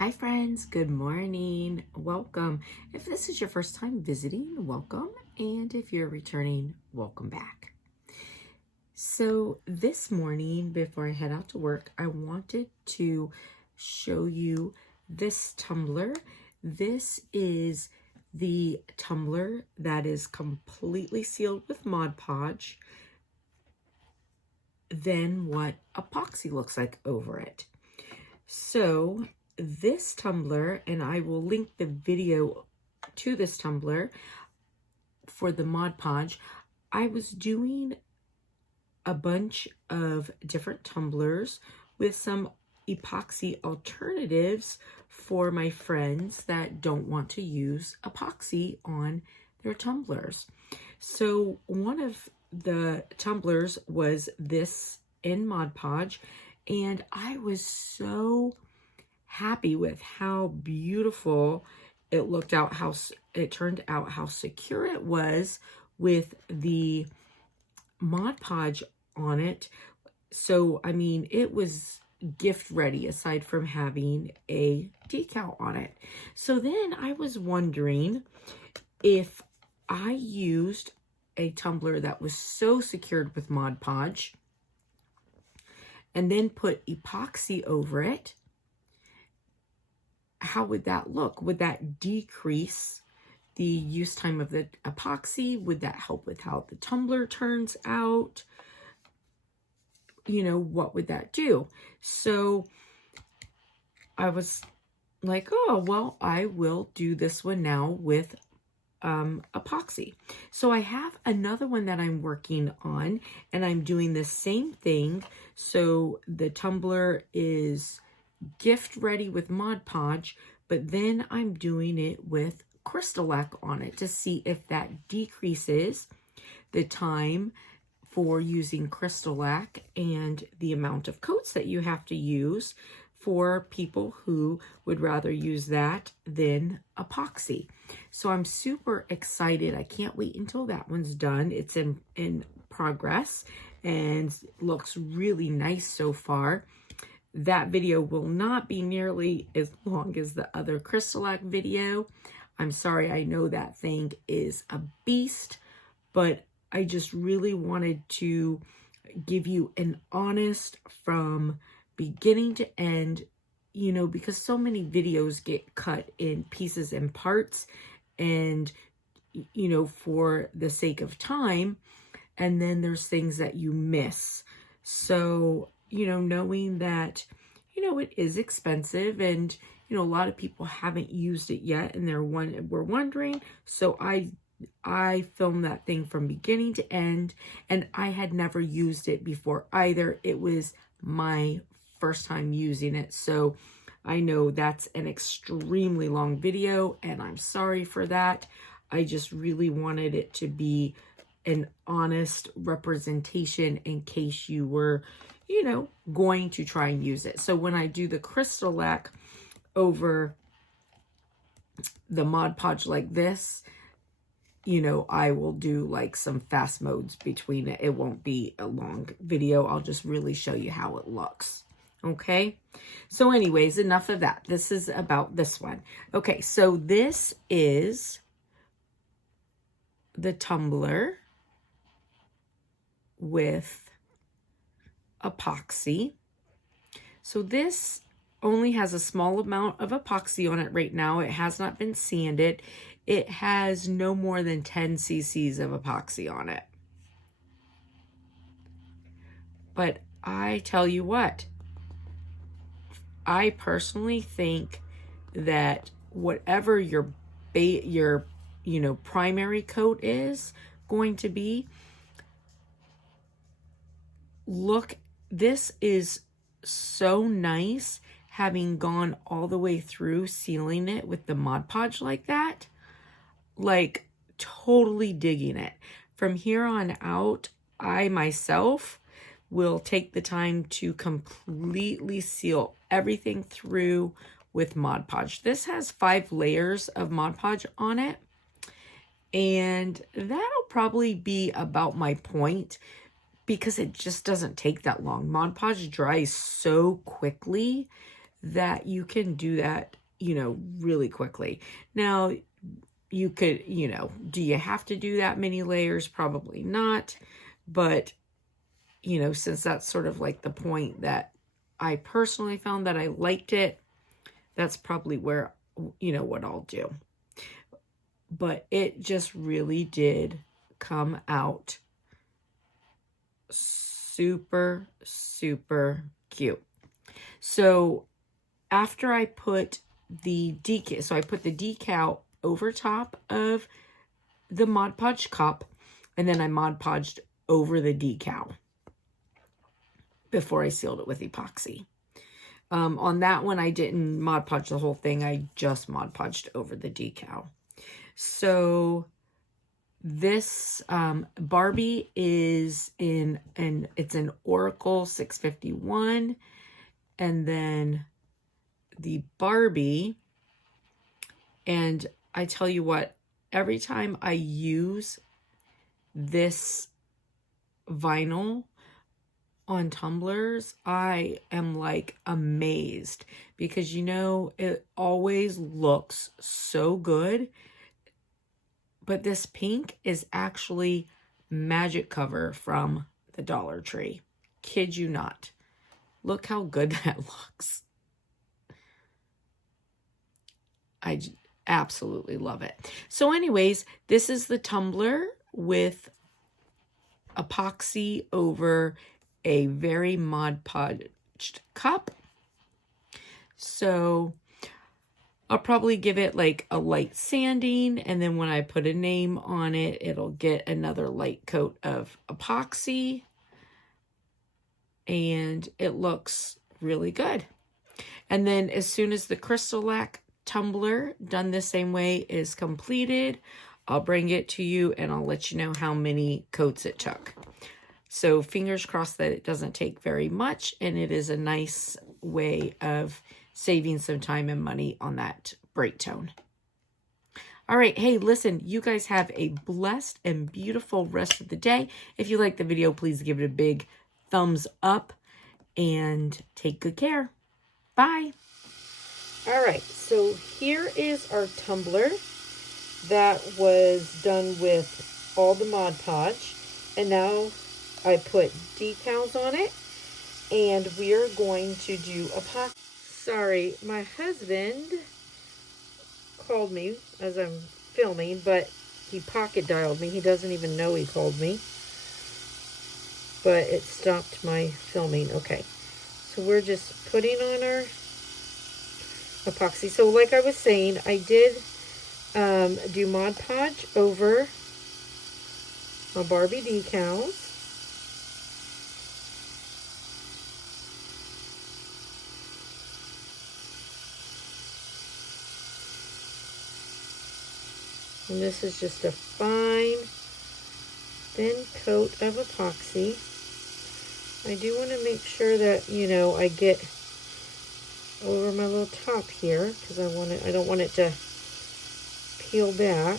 Hi friends, good morning. Welcome. If this is your first time visiting, welcome. And if you're returning, welcome back. So this morning, before I head out to work, I wanted to show you this tumbler. This is the tumbler that is completely sealed with Mod Podge. Then what epoxy looks like over it. So this tumbler, and I will link the video to this tumbler for the Mod Podge. I was doing a bunch of different tumblers with some epoxy alternatives for my friends that don't want to use epoxy on their tumblers. So one of the tumblers was this in Mod Podge, and I was so happy with how beautiful it looked out, how it turned out, how secure it was with the Mod Podge on it. So, I mean, it was gift ready aside from having a decal on it. So then I was wondering if I used a tumbler that was so secured with Mod Podge and then put epoxy over it, how would that look? Would that decrease the use time of the epoxy? Would that help with how the tumbler turns out? You know, what would that do? So I was like, oh, well, I will do this one now with epoxy. So I have another one that I'm working on, and I'm doing the same thing. So the tumbler is gift ready with Mod Podge, but then I'm doing it with Crystal-Lac on it to see if that decreases the time for using Crystal-Lac and the amount of coats that you have to use for people who would rather use that than epoxy. So I'm super excited. I can't wait until that one's done. It's in progress and looks really nice so far. That video will not be nearly as long as the other Crystal-Lac video. I'm sorry, I know that thing is a beast, but I just really wanted to give you an honest from beginning to end, you know, because so many videos get cut in pieces and parts and, you know, for the sake of time, and then there's things that you miss. So, you know, knowing that, you know, it is expensive and, you know, a lot of people haven't used it yet and we're wondering. So I filmed that thing from beginning to end, and I had never used it before either. It was my first time using it. So I know that's an extremely long video, and I'm sorry for that. I just really wanted it to be an honest representation in case you were, you know, going to try and use it. So when I do the Crystal-Lac over the Mod Podge like this, you know, I will do like some fast modes between it. It won't be a long video. I'll just really show you how it looks. Okay. So anyways, enough of that. This is about this one. Okay. So this is the tumbler with epoxy. So this only has a small amount of epoxy on it right now. It has not been sanded. It has no more than 10 cc's of epoxy on it. But I tell you what, I personally think that whatever your you know, primary coat is going to be, look, this is so nice having gone all the way through sealing it with the Mod Podge like that. Like, totally digging it. From here on out, I myself will take the time to completely seal everything through with Mod Podge. This has 5 layers of Mod Podge on it, and that'll probably be about my point because it just doesn't take that long. Mod Podge dries so quickly that you can do that, you know, really quickly. Now, you could, you know, do you have to do that many layers? Probably not. But, you know, since that's sort of like the point that I personally found that I liked it, that's probably where, you know, what I'll do. But it just really did come out super, super cute. So after I put the decal, so I put the decal over top of the Mod Podge cup, and then I Mod Podged over the decal before I sealed it with epoxy. On that one, I didn't Mod Podge the whole thing. I just Mod Podged over the decal. So this Barbie is it's an Oracle 651, and then the Barbie, and I tell you what, every time I use this vinyl on tumblers, I am like amazed, because you know, it always looks so good. But this pink is actually Magic Cover from the Dollar Tree. Kid you not. Look how good that looks. I absolutely love it. So anyways, this is the tumbler with epoxy over a very Mod Podged cup. So I'll probably give it like a light sanding, and then when I put a name on it, it'll get another light coat of epoxy, and it looks really good. And then as soon as the Crystal Lac tumbler, done the same way, is completed, I'll bring it to you and I'll let you know how many coats it took. So fingers crossed that it doesn't take very much, and it is a nice way of saving some time and money on that bright tone. All right, hey, listen, you guys have a blessed and beautiful rest of the day. If you like the video, please give it a big thumbs up and take good care. Bye. All right, so here is our tumbler that was done with all the Mod Podge, and now I put decals on it, and we are going to do epoxy. Sorry, my husband called me as I'm filming, but he pocket dialed me. He doesn't even know he called me, but it stopped my filming. Okay, so we're just putting on our epoxy. So like I was saying, I did do Mod Podge over my Barbie decals. And this is just a fine, thin coat of epoxy. I do want to make sure that, you know, I get over my little top here, because I don't want it to peel back.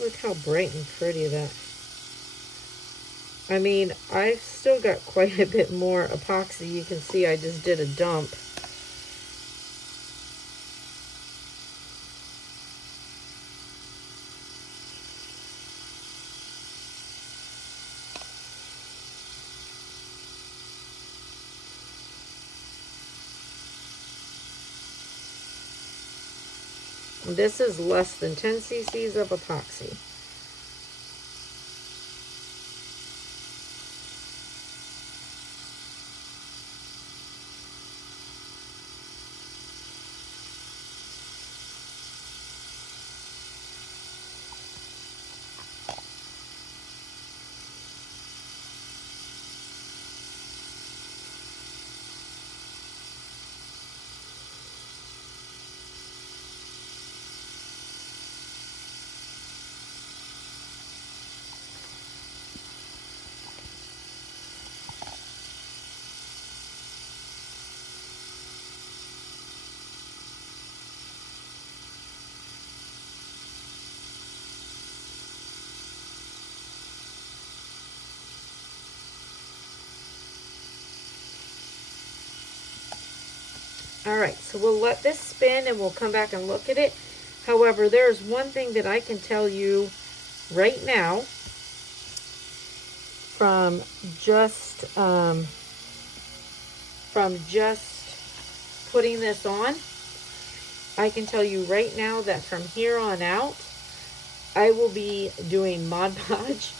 Look how bright and pretty that. I mean, I've still got quite a bit more epoxy. You can see I just did a dump. This is less than 10 cc's of epoxy. All right, so we'll let this spin and we'll come back and look at it. However, there's one thing that I can tell you right now from just putting this on. I can tell you right now that from here on out, I will be doing Mod Podge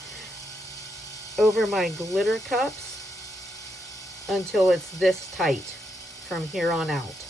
over my glitter cups until it's this tight from here on out.